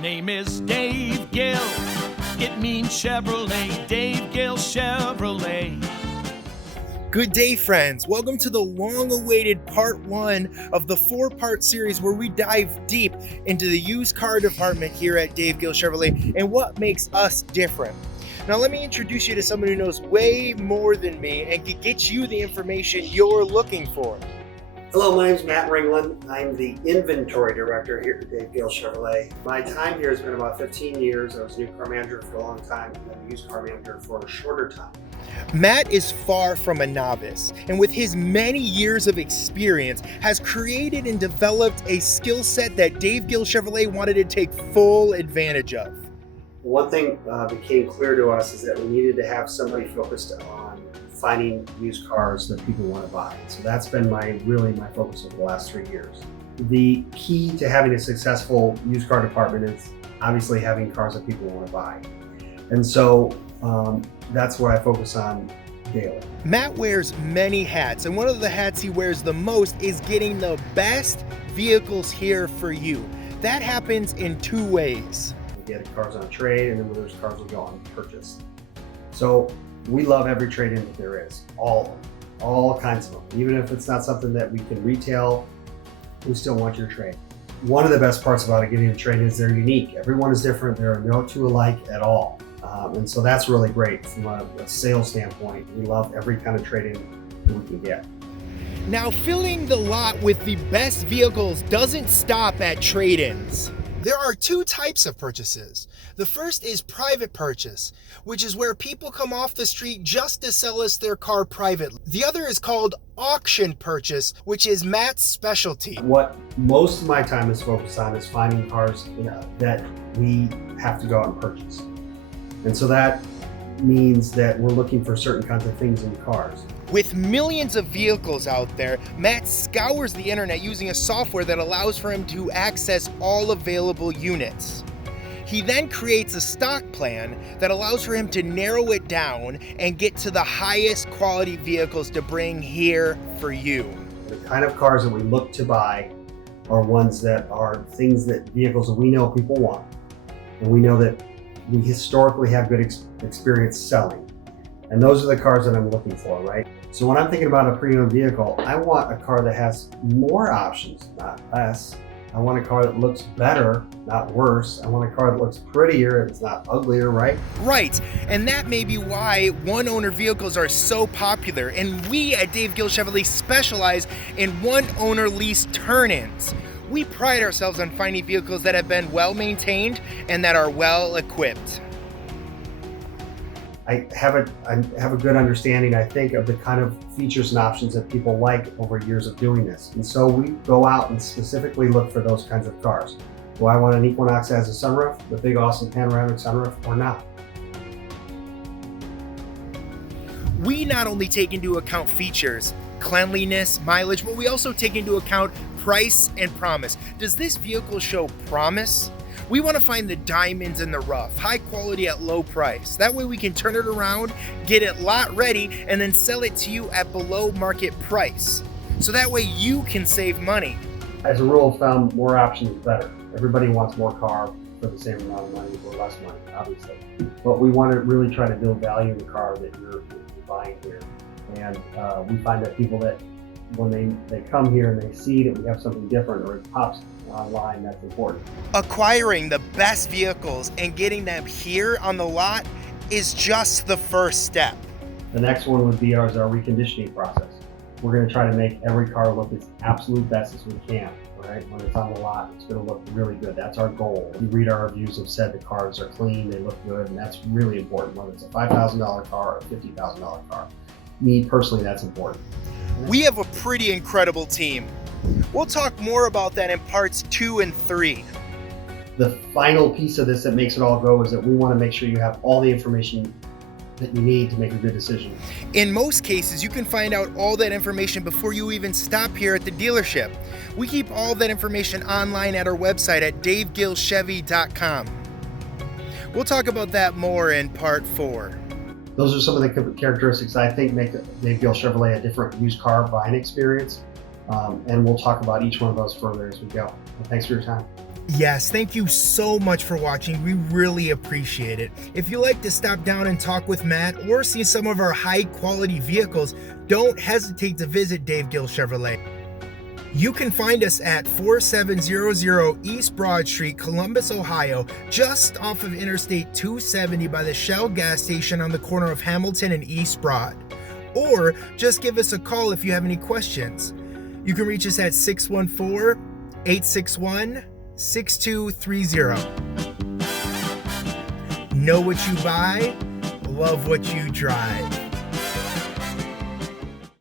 Name is Dave Gill. It means Chevrolet. Dave Gill Chevrolet. Good day, friends. Welcome to the long-awaited part one of the four-part series where we dive deep into the used car department here at Dave Gill Chevrolet and what makes us different. Now, let me introduce you to someone who knows way more than me and can get you the information you're looking for. Hello, my name is Matt Ringland. I'm the inventory director here at Dave Gill Chevrolet. My time here has been about 15 years. I was a new car manager for a long time and then a used car manager for a shorter time. Matt is far from a novice, and with his many years of experience, has created and developed a skill set that Dave Gill Chevrolet wanted to take full advantage of. One thing became clear to us is that we needed to have somebody focused on finding used cars that people want to buy. So that's been my focus over the last 3 years. The key to having a successful used car department is obviously having cars that people want to buy. And so that's what I focus on daily. Matt wears many hats, and one of the hats he wears the most is getting the best vehicles here for you. That happens in two ways. We get cars on trade, and then when there's cars we go on purchase. So we love every trade-in that there is, all of them, all kinds of them. Even if it's not something that we can retail, we still want your trade. One of the best parts about getting a trade-in is they're unique. Everyone is different. There are no two alike at all. And so that's really great from a sales standpoint. We love every kind of trade-in that we can get. Now, filling the lot with the best vehicles doesn't stop at trade-ins. There are two types of purchases. The first is private purchase, which is where people come off the street just to sell us their car privately. The other is called auction purchase, which is Matt's specialty. What most of my time is focused on is finding cars that we have to go out and purchase. And so that means that we're looking for certain kinds of things in cars. With millions of vehicles out there, Matt scours the internet using a software that allows for him to access all available units. He then creates a stock plan that allows for him to narrow it down and get to the highest quality vehicles to bring here for you. The kind of cars that we look to buy are ones that are vehicles that we know people want, and we know that we historically have good experience selling. And those are the cars that I'm looking for, right? So when I'm thinking about a pre-owned vehicle, I want a car that has more options, not less. I want a car that looks better, not worse. I want a car that looks prettier, it's not uglier, right? Right, and that may be why one-owner vehicles are so popular, and we at Dave Gill Chevrolet specialize in one-owner lease turn-ins. We pride ourselves on finding vehicles that have been well-maintained and that are well-equipped. I have a good understanding, I think, of the kind of features and options that people like over years of doing this. And so we go out and specifically look for those kinds of cars. Do I want an Equinox that has a sunroof, the big awesome panoramic sunroof, or not? We not only take into account features, cleanliness, mileage, but we also take into account price and promise. Does this vehicle show promise? We want to find the diamonds in the rough, high quality at low price. That way we can turn it around, get it lot ready, and then sell it to you at below market price. So that way you can save money. As a rule of thumb, more options is better. Everybody wants more car for the same amount of money or less money, obviously. But we want to really try to build value in the car that you're buying here. And we find that people that when they come here and they see that we have something different or it pops online, that's important. Acquiring the best vehicles and getting them here on the lot is just the first step. The next one would be our reconditioning process. We're going to try to make every car look as absolute best as we can. Right? When it's on the lot, it's going to look really good. That's our goal. You read our reviews have said the cars are clean, they look good, and that's really important, whether it's a $5,000 car or a $50,000 car. Me personally, that's important. We have a pretty incredible team. We'll talk more about that in parts 2 and 3. The final piece of this that makes it all go is that we want to make sure you have all the information that you need to make a good decision. In most cases, you can find out all that information before you even stop here at the dealership. We keep all that information online at our website at davegillchevy.com. We'll talk about that more in part 4. Those are some of the characteristics I think make Dave Gill Chevrolet a different used car buying experience. And we'll talk about each one of those further as we go. Thanks for your time. Yes, thank you so much for watching. We really appreciate it. If you'd like to stop down and talk with Matt or see some of our high quality vehicles, don't hesitate to visit Dave Gill Chevrolet. You can find us at 4700 East Broad Street, Columbus, Ohio, just off of Interstate 270 by the Shell gas station on the corner of Hamilton and East Broad. Or just give us a call if you have any questions. You can reach us at 614-861-6230. Know what you buy, love what you drive.